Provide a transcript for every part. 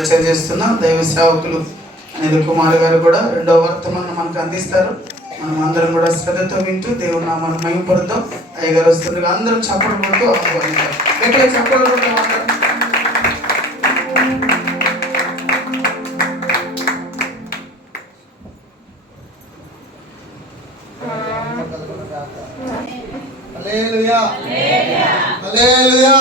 పరిచయం చేస్తున్న. దైవ సేవకులు అనిల్ కుమార్ గారు కూడా రెండవ వర్తమానం మనకు అందిస్తారు. మనం అందరం కూడా శ్రద్ధతో వింటూ దేవుని మనం మహిమపడుతాం అయ్యగారు వస్తుంది అందరం చప్పలు కొడుతూ ఆహ్వానిద్దాం. ఎక్కడ చప్పలు కొడతాం అందరం హల్లెలూయా. హల్లెలూయా.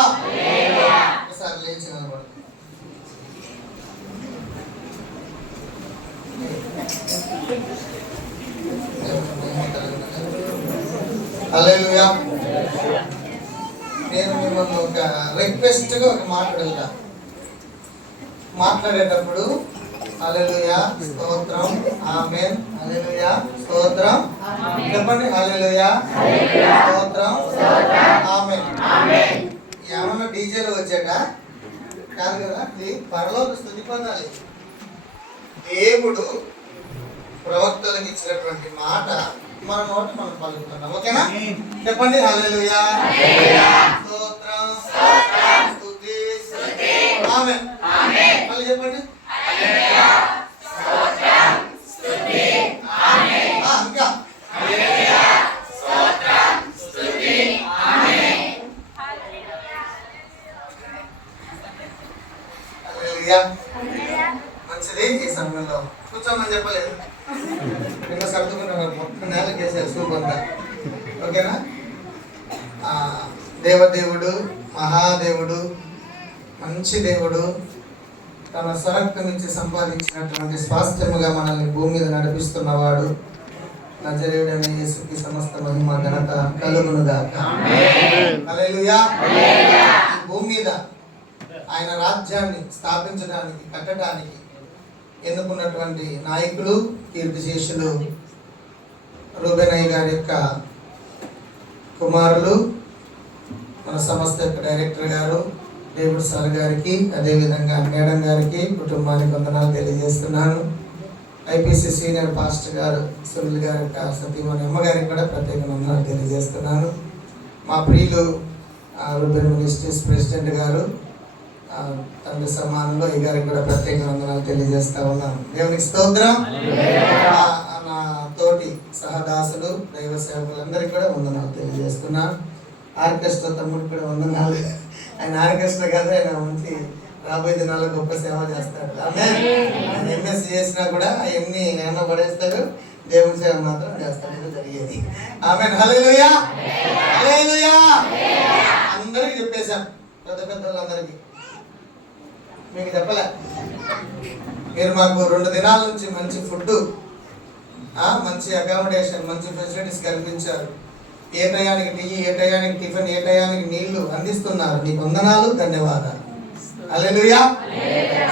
హల్లెలూయా నేను మిమ్మల్ని ఒక రిక్వెస్ట్గా ఒక మాట అడుగుతా. మాట్లాడేటప్పుడు హల్లెలూయా స్తోత్రం ఆమేన్ హల్లెలూయా స్తోత్రం. చెప్పండి హల్లెలూయా స్తోత్రం. ఆమేన్ ఏమన్నా డీజేలో వచ్చాక? కాదు కదా పరలోక స్థుతి పదాలి. దేవుడు ప్రవక్తలకు ఇచ్చినటువంటి మాట మన నోట మనం పలుకుతున్నాం. ఓకేనా? చెప్పండి హల్లెలూయా స్తోత్రం. స్తుతి. ఆమేన్. మళ్ళీ చెప్పండి. ఆ, ఇంకా. హల్లెలూయా. కూర్చోమని చెప్పలేదు. మొత్తం నేలకి వేసారు సూప్ అంతా. ఓకేనా? దేవదేవుడు మహాదేవుడు మంచి దేవుడు తన స్వరక్తం ఇచ్చి సంపాదించినటువంటి స్వాస్థ్యముగా మనల్ని భూమి మీద నడిపిస్తున్నవాడు నజరేయుడైన యేసుకి సమస్త మహిమ ఘనత కలుగును గాక హల్లెలూయా. ఈ భూమి మీద ఆయన రాజ్యాన్ని స్థాపించడానికి కట్టడానికి ఎన్నుకున్నటువంటి నాయకులు కీర్తిశేషులు రూబెనయ్య గారి యొక్క కుమారులు మన సంస్థ యొక్క డైరెక్టర్ గారు డేవిడ్ సార్ గారికి అదేవిధంగా మేడం గారికి కుటుంబానికి వందనాలు తెలియజేస్తున్నాను. ఐపీసీ సీనియర్ పాస్టర్ గారు సునీల్ గారి యొక్క సతీమణి అమ్మగారికి కూడా ప్రత్యేక వందనాలు తెలియజేస్తున్నాను. మా ప్రియులు ఆ, రూబెన్ మినిస్ట్రీస్ ప్రెసిడెంట్ గారు తండ్రి సమానంలో ఈ గారికి కూడా ప్రత్యేక వందనాలు తెలియజేస్తా ఉన్నాను దేవునికి స్తోత్రం. నా తోటి సహదాసులు దైవ సేవకులందరికీ కూడా వందనాలు తెలియజేస్తున్నాను ఆర్కెస్ట్రా తమ్ముడు కూడా వందనాలు. ఆయన ఆర్కెస్ట్రా కాదు ఆయన మంచి రాబోయే దినాల్లో గొప్ప సేవ చేస్తాడు. ఆమె ఆయన ఎంఎస్ చేసినా కూడా అవన్నీ ఏమన్నా పడేస్తాడు దేవుని సేవ మాత్రం చేస్తాడు జరిగేది. ఆమె హల్లెలూయా అందరికి చెప్పేశాం. పెద్ద పెద్ద వాళ్ళందరికీ మీకు చెప్పలే. మీరు మాకు రెండు దినాల నుంచి మంచి ఫుడ్ మంచి అకామిడేషన్ మంచి ఫెసిలిటీస్ కల్పించారు. ఏ టయానికి టీ ఏ టయానికి టిఫిన్ ఏ టయానికి నీళ్ళు అందిస్తున్నారు. మీకు వందనాలు ధన్యవాదాలు. అల్లెలుయా.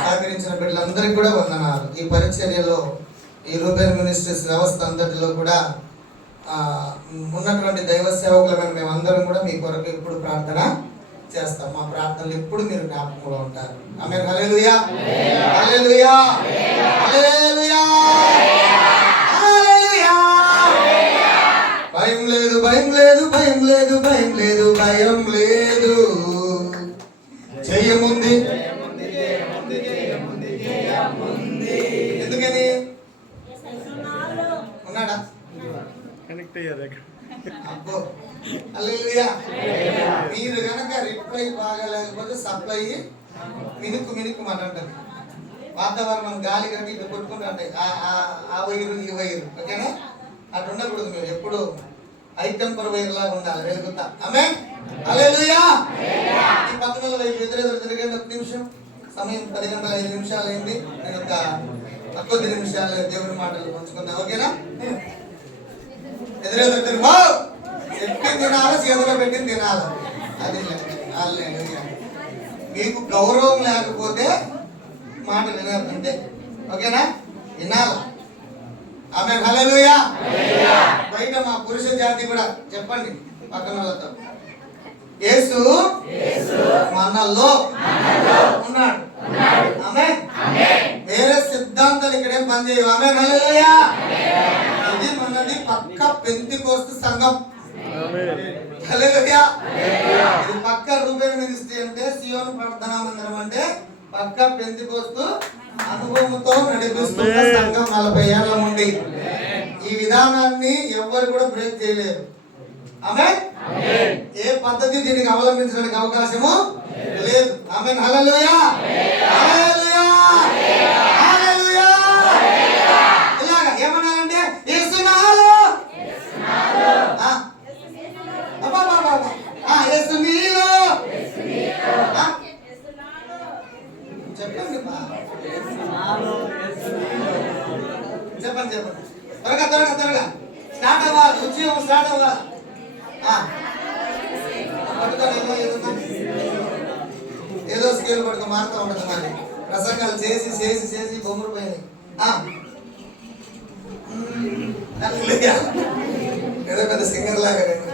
సహకరించిన బిడ్డలందరికీ కూడా వందనాలు. ఈ పరిచర్యలో ఈ రూబెన్ మినిస్ట్రీస్ వ్యవస్థ అంతటిలో కూడా ఉన్నటువంటి దైవ సేవకులమైన మేమందరం కూడా మీ కొరకు ఇప్పుడు ప్రార్థన చేస్తాం. మా ప్రార్థనలు ఎప్పుడు మీరు జ్ఞాపకంలో ఉంటారు. ఆమె హల్లెలూయా. హల్లెలూయా. హల్లెలూయా. హల్లెలూయా. భయం లేదు భయం లేదు భయం లేదు భయం లేదు భయం లేదు. చెయ్యముంది ఎందుకని? ఉన్నాడా? కనెక్ట్ అయ్యారు అబ్బో హల్లెలూయా మీరు కనుక రిప్లై బాగలేకపోతే సప్లై మినుకు మినుకు మన అంటది వాతావరణం గాలి కట్టి ఇటు కొట్టుకుంటూ ఉంటాయి ఆ- ఆ- వైరు ఈ వైరు ఓకేనా? అటు ఉండకూడదు మీరు ఎప్పుడు ఐటెంపర్ వైర్ లాగా ఉండాలి వెలుగుతా ఆమె హల్లెలూయా ఈ పక్కన వైపు ఎదురెదురు తిరగండి ఒక నిమిషం. సమయం పది గంటల ఐదు నిమిషాలు అయింది నేను ఒక కొద్ది నిమిషాలు దేవుని మాటలు పంచుకుందాం ఓకేనా? తిరుగు వావ్! ఎక్కి తినాలా చేతిలో పెట్టి తినాలా. అది హల్లెలూయా మీకు గౌరవం లేకపోతే మాట వినరు అంతే. ఓకేనా? వినాలా? ఆమె హల్లెలూయా. బయట మా పురుష జాతి కూడా చెప్పండి పక్కన వాళ్ళతో. యేసు మనల్లో ఉన్నాడు. ఆమె వేరే సిద్ధాంతాలు ఇక్కడేం పనిచేయవు. ఆమె హల్లెలూయా. మనది పక్క పెంతికోస్తు సంఘం. హల్లెలూయా. ఇది పక్క మినిస్ట్రీ అంటే సియోన్ ప్రార్థనా మందిరం అంటే పక్క పెంతికొస్తూ అనుభవంతో నడిపిస్తున్న సంఘం నలభై ఏళ్ళ నుండి. ఈ విధానాన్ని ఎవ్వరు కూడా బ్రేక్ చేయలేరు. ఆమె ఏ పద్ధతి దీనికి అవలంబించడానికి అవకాశము లేదు. ఆమె హల్లెలూయా. హల్లెలూయా హల్లెలూయా ఇలాగా ఏమన్నారంటే యేసునాలో ఆ. అబ్బబ్బబ్బబ్బ. ఆ, యేసు నీలో ఆ? చెప్పండి బా. చెప్పండి చెప్పండి త్వరగా త్వరగా త్వరగా స్టార్ట్ అవ్వాలి ఉద్యోగం స్టార్ట్ అవ్వాలి ఆ. పట్టుకోండి, ఏమో ఏదన్నా. ఏదో స్కేల్ పట్టుకో మారుతూ ఉంటుంది మరి ప్రసంగాలు చేసి చేసి చేసి బొమ్మలు పోయినాయి ఆ. హల్లెలూయా. ఏదో పెద్ద సింగర్ లాగా నేను.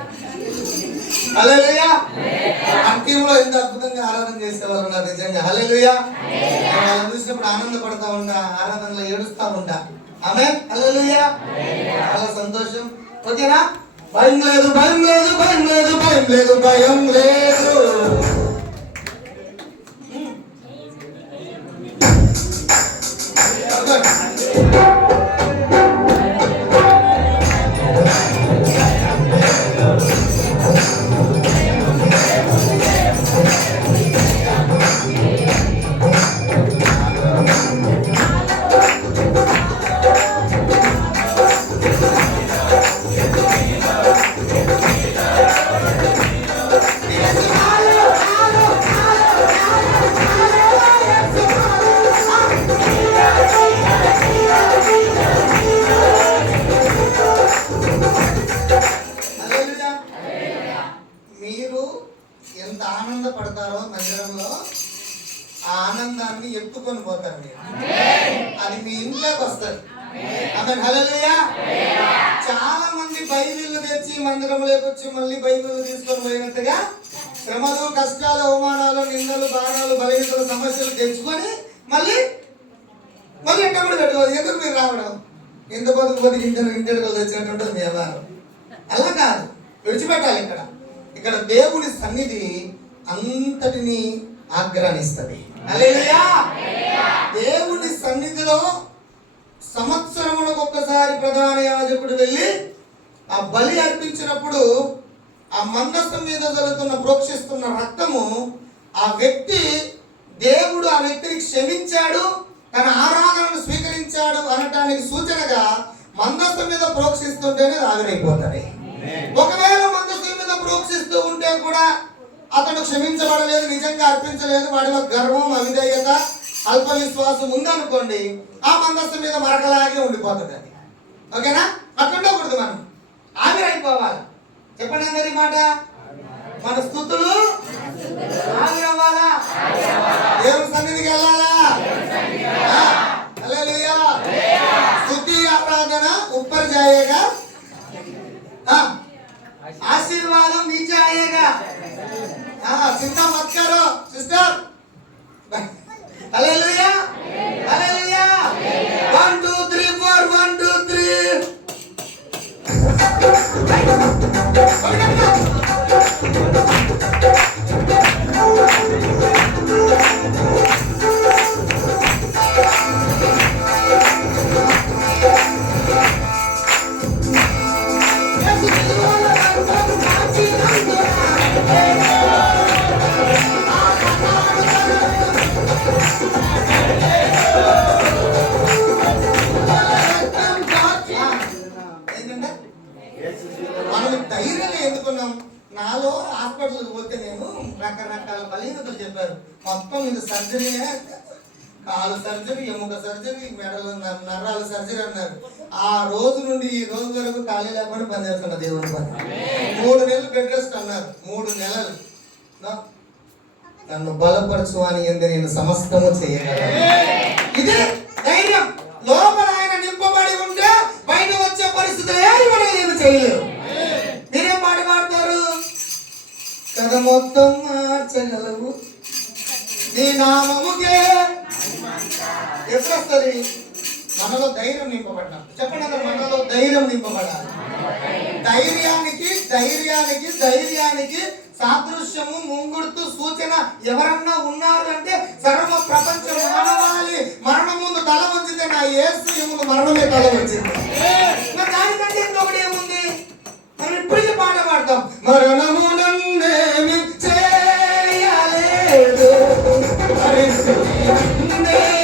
హల్లెలూయా. అంత్యంలో ఎంత అద్భుతంగా ఆరాధన చేసేవారు ఉన్నారు నిజంగా. హలేలుయా వాళ్ళని చూసినప్పుడు ఆనందపడతా ఉంటా ఆరాధనలో ఏడుస్తా ఉంటా ఆమె హలేలుయా చాలా సంతోషం. ఓకేనా? భయం లేదు భయం లేదు భయం లేదు భయం లేదు భయం లేదు. పడతారో మందిరంలో ఆ ఆనందాన్ని ఎత్తుకొని పోతారు మీరు. అది మీ ఇంట్లోకి వస్తుంది. అతను హలలుయా చాలా మంది బైబిల్ తెచ్చి మందిరంలోకి వచ్చి మళ్ళీ బైబిల్ తీసుకొని పోయినట్టుగా శ్రమలు కష్టాలు అవమానాలు నిందలు బాణాలు బలహీనతలు సమస్యలు తెచ్చుకొని మళ్ళీ మళ్ళీ ఎక్కడ కూడా పెట్టుకోవాలి ఎందుకు మీరు రావడం? ఇంత బతుకు బతికి ఇంటర్ ఇంటికలు తెచ్చినట్టు వ్యవహారం. అలా కాదు. విడిచిపెట్టాలి ఇక్కడ. ఇక్కడ దేవుని సన్నిధి అంతటిని ఆగ్రహిస్తుంది. దేవుని సన్నిధిలో సంవత్సరములకు ఒక్కసారి ప్రధాన యాజకుడు వెళ్ళి ఆ బలి అర్పించినప్పుడు ఆ మందస్థం మీద జరుగుతున్న ప్రోక్షిస్తున్న రక్తము ఆ వ్యక్తి దేవుడు ఆ వ్యక్తిని క్షమించాడు తన ఆరాధనను స్వీకరించాడు అనటానికి సూచనగా మందస్థం మీద ప్రోక్షిస్తుంటేనే ఆవిరైపోతాయి ఒకవేళ మందస్థం మీద ప్రోక్షిస్తూ ఉంటే కూడా అతడు క్షమించబడలేదు నిజంగా అర్పించలేదు. వాడిలో గర్వం అవిధేయత అల్ప విశ్వాసం ఉందనుకోండి ఆ మందస్సు మీద మరకలాగే ఉండిపోతుంది అది. ఓకేనా? అట్లుండకూడదు మనం. ఆవిరైపోవాలి. చెప్పండి అందరి మాట. మన స్థుతులు ఆవిరవ్వాలా దేవుని సన్నిధికి వెళ్ళాలా? స్థుతి ఆరాధన ఉప్పర్జాయేగా. ఆశీర్వాదం విజాయేగా आशीर्वाद नीचे आएगा हाँ चिंता मत करो सिस्टर हालेलुया हालेलुया ధైర్యంగా ఎందుకున్నాం నాలో హాస్పిటల్కి పోతే నేను రకరకాల బలహీనతలు చెప్పారు. మొత్తం ఇది సర్జరీనే కాలు సర్జరీ ఎముక సర్జరీ మెడలు నరాల సర్జరీ అన్నారు. ఆ రోజు నుండి ఈ రోజు వరకు ఖాళీ లేకుండా పనిచేస్తున్న దేవుని పని. మూడు నెలలు బెడ్ రెస్ట్ అన్నారు. మూడు నెలలు. నన్ను బలపరచు అని ఎందు నేను సమస్తము చేయగలను. ఇది ధైర్యం. లోపల ఆయన నింపబడి ఉంటే బయట వచ్చే పరిస్థితులు ఏమి మనం ఏమి చేయలేవు జగమొత్తం మార్చగలవు నీ నామముకే ఎప్పుడు వస్తుంది? మనలో ధైర్యం నింపబడాలి చెప్పండి మనలో ధైర్యం నింపబడాలి. ధైర్యానికి ధైర్యానికి ధైర్యానికి సాదృశ్యము ముంగుడుతూ సూచన ఎవరన్నా ఉన్నారు అంటే సర్వ ప్రపంచం మానవాలి మరణం ముందు తల వచ్చితే నా ఏసు ముందు మరణమే తల వచ్చింది దానికంటే ఇంకొకటి ఏముంది? మనం పాట పాడతాం. మరణము Sunday.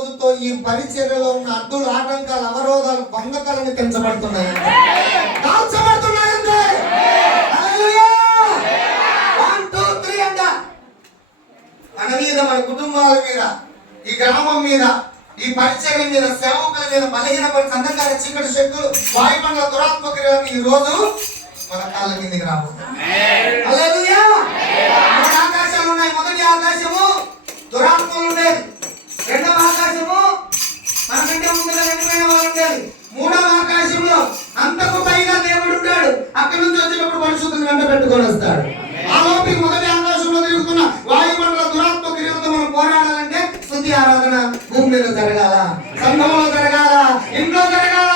రోజుతో ఈ పరిచర్యలో ఉన్న అడ్డులు ఆటంకాలు అవరోధాలు భంగకాలను పెంచబడుతున్నాయి మన మీద మన కుటుంబాల మీద ఈ గ్రామం మీద ఈ పరిచయం మీద సేవకుల మీద బలహీనపడి సందకాల చీకటి శక్తులు వాయుమండల దురాత్మక ఈ రోజు మన కాళ్ళ కిందికి రాబోతుంది ఆకాశాలు ఉన్నాయి. మొదటి ఆకాశము దురాత్మలు మూడవ ఆకాశంలో అంతకు పైగా దేవుడు ఉంటాడు అక్కడి నుంచి వచ్చినప్పుడు పరిశుద్ధుని వెంట పెట్టుకొని వస్తాడు. ఆలోపి మొదటి ఆకాశంలో తిరుగుతున్న వాయుమండల దురాత్మక విరుద్ధ మనం పోరాడాలంటే శుద్ధి ఆరాధన భూమి మీద జరగాల సంఘంలో జరగాల ఇంట్లో జరగాల.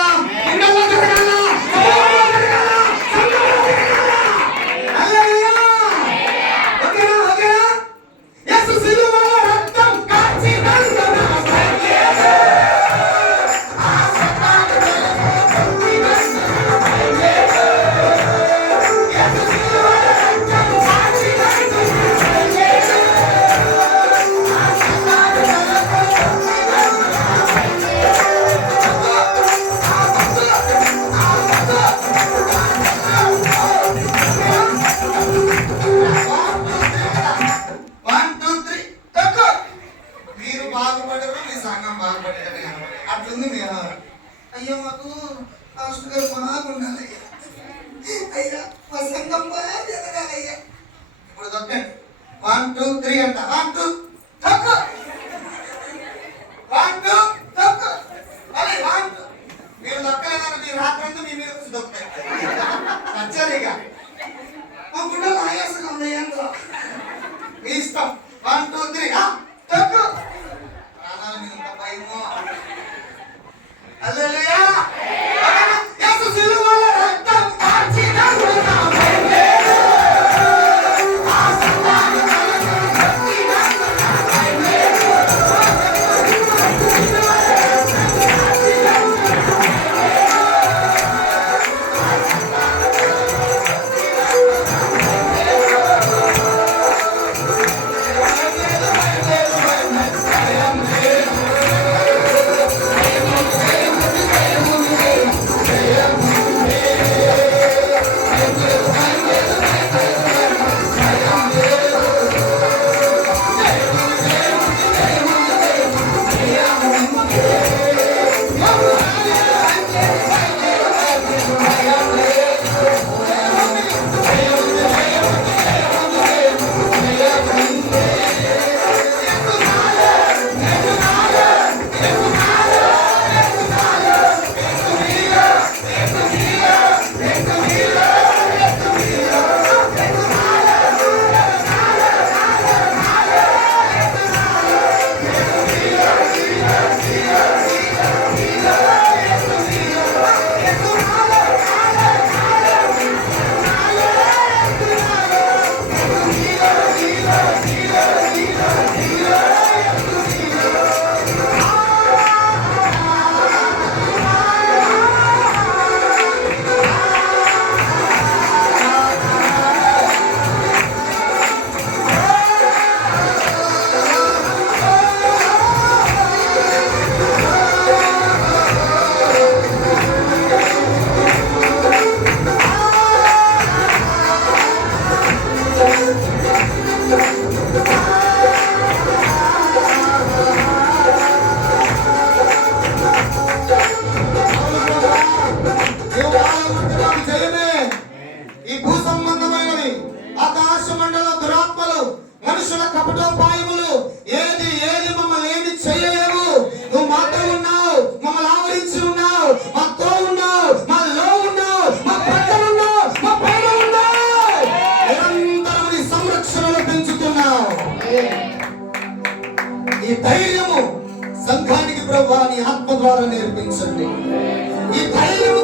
మనుషుల కపటోపాయములు ఏది ఏది మమ్మల్ని ఏమి చేయలేవు. నువ్వు మాతో ఉన్నావు మమ్మల్ని ఆవరించి ఉన్నావు. మాతో ఉన్నావు మాలో ఉన్నావు మా పక్కన ఉన్నావు మా పైన ఉన్నావు. నిరంతరం నీ సంరక్షణలో పెంచుతున్నావు. ఈ ధైర్యము సంఘానికి ప్రభా నీ ఆత్మ ద్వారా నేర్పించండి. ఈ ధైర్యము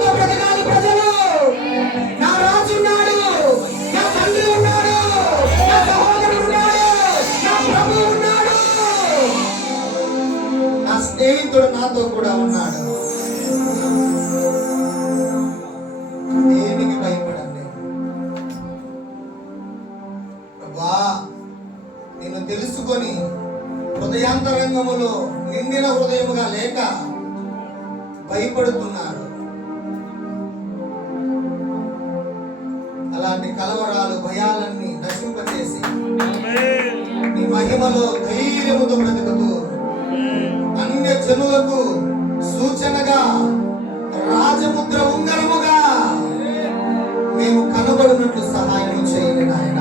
అలాంటి కలవరాలు భయాలన్నీ నశింపచేసి నీ మహిమలో ధైర్యముతో బ్రతుకుతూ అన్య జనులకు సూచనగా రాజముద్ర ఉంగరముగా మేము కనబడినట్లు సహాయం చేయండి నాయన.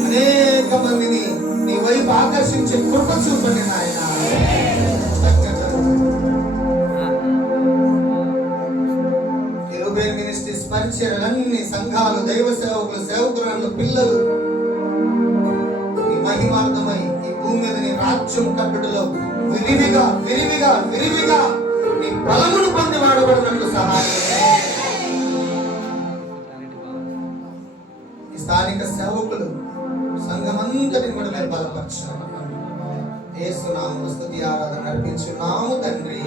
అనేక మందిని నీ వైపు ఆకర్షించే కృప చూపండి నాయన. పరిచయాలన్నీ సంఘాలు దైవ సేవకులు సేవకురాళ్ళు పిల్లలు నీ మహిమార్థమై ఈ భూమి మీద నీ రాజ్యం కట్టుటలో విరివిగా విరివిగా విరివిగా నీ బలమును పొంది వాడబడినట్లు సహాయం ఈ స్థానిక సేవకులు సంఘమంతటిని కూడా మీరు బలపరచాలి. ఏసునామ స్థుతి ఆరాధన నడిపించున్నాము తండ్రి.